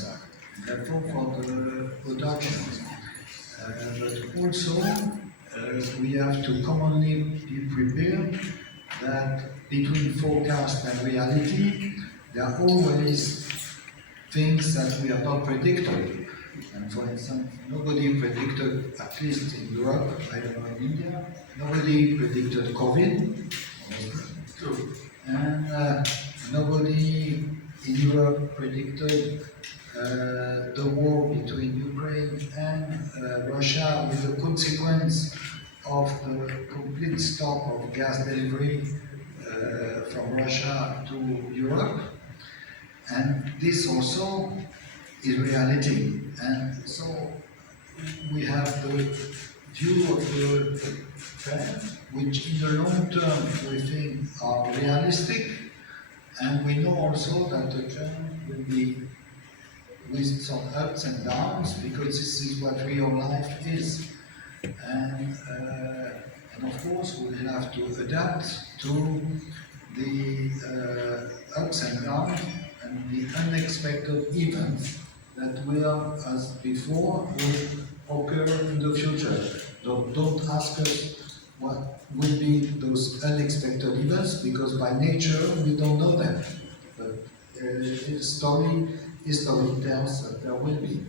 plants, therefore for the production. But also we have to commonly be prepared that between forecast and reality, there are always things that we have not predicted. And for instance, nobody predicted, at least in Europe, I don't know in India, nobody predicted COVID. True. And nobody in Europe predicted the war between Ukraine and Russia, with the consequence of the complete stop of gas delivery from Russia to Europe. And this also is reality. And so we have the view of the trend, which in the long term we think are realistic, and we know also that the trend will be with some ups and downs, because this is what real life is. And of course we will have to adapt to the ups and downs and the unexpected events that will, as before, will occur in the future. Don't ask us what will be those unexpected events, because by nature we don't know them. But history tells that there will be.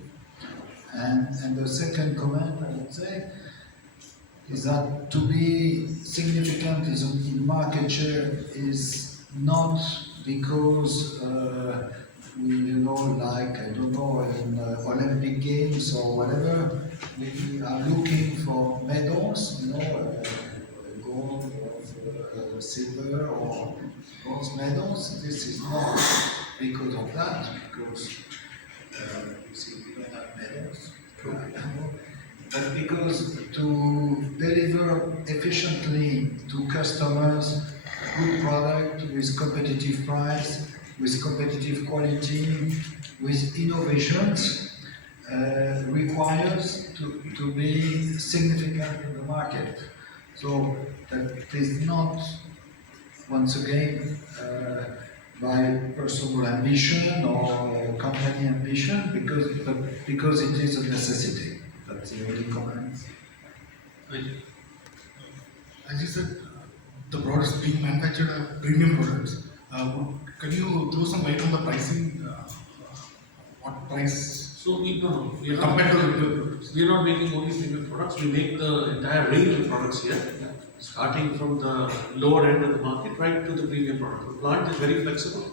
And the second comment I would say is that to be significant in market share is not because we, like, I don't know, in Olympic Games or whatever, we are looking for medals, gold or silver or bronze medals. This is not because of that, because you see, we don't have medals. But because to deliver efficiently to customers good product with competitive price, with competitive quality, with innovations, requires to be significant in the market. So that is not, once again, by personal ambition or company ambition, because it is a necessity. That's the only comment. As you said, the products being manufactured are premium products. Can you throw some light on the pricing? What price? So we are compared to regular products. We are not making only premium products. We make the entire range of products here, starting from the lower end of the market right to the premium product. The plant is very flexible.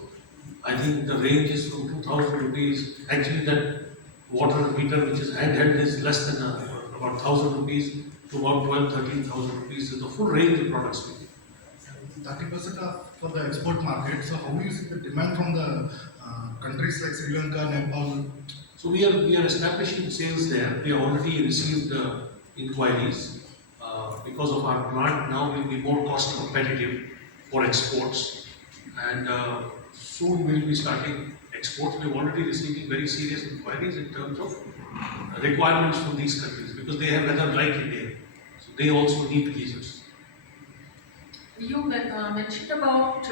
I think the range is from 2,000 rupees. Actually, that water meter which is handheld is less than about 1,000 rupees to about 12,000-13,000 rupees. Is the full range of products we make. 30% are for the export market. So how do you see the demand from the countries like Sri Lanka, Nepal? So we are establishing sales there. We have already received inquiries. Because of our plant now will be more cost competitive for exports, and soon we will be starting exports. We are already receiving very serious inquiries in terms of requirements from these countries, because they have weather like India, so they also need geysers. You mentioned about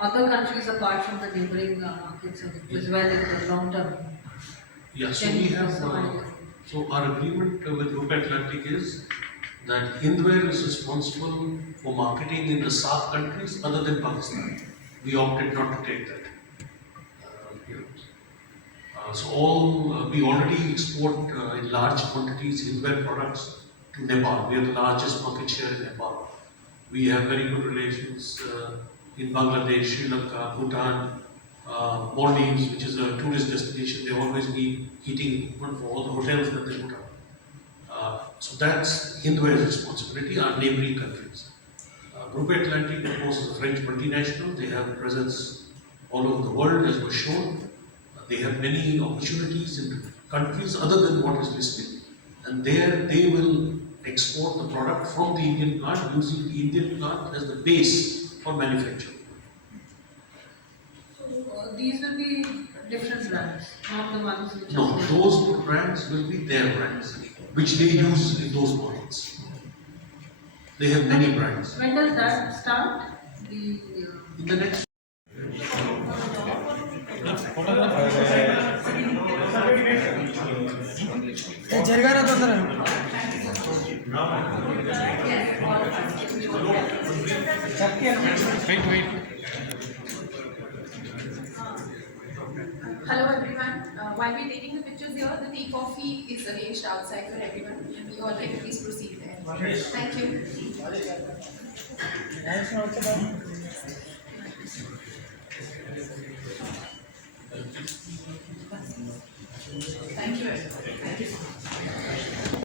other countries apart from the neighboring markets as well in the long term. Yeah, so we have. So our agreement with Opng Atlantic is that Hindware is responsible for marketing in the SAARC countries other than Pakistan. We opted not to take that. We already export in large quantities Hindware products to Nepal. We are the largest market share in Nepal. We have very good relations in Bangladesh, Sri Lanka, Bhutan, Maldives, which is a tourist destination. They always need heating equipment for all the hotels that they put up. So that's Hindware's responsibility, our neighboring countries. Opng Atlantic, of course, is a French multinational. They have a presence all over the world, as was shown. They have many opportunities in countries other than what is listed. And there they will export the product from the Indian plant, using the Indian plant as the base for manufacture. So these will be different brands, not the ones which No, are there. those brands will be their brands, which they use in those markets. They have many brands. When does that start? In the next జరగారా తొందర Hello everyone. While we're taking the pictures here, the tea coffee is arranged outside for everyone. And you all can please proceed there. Thank you. Thank you. Thank you.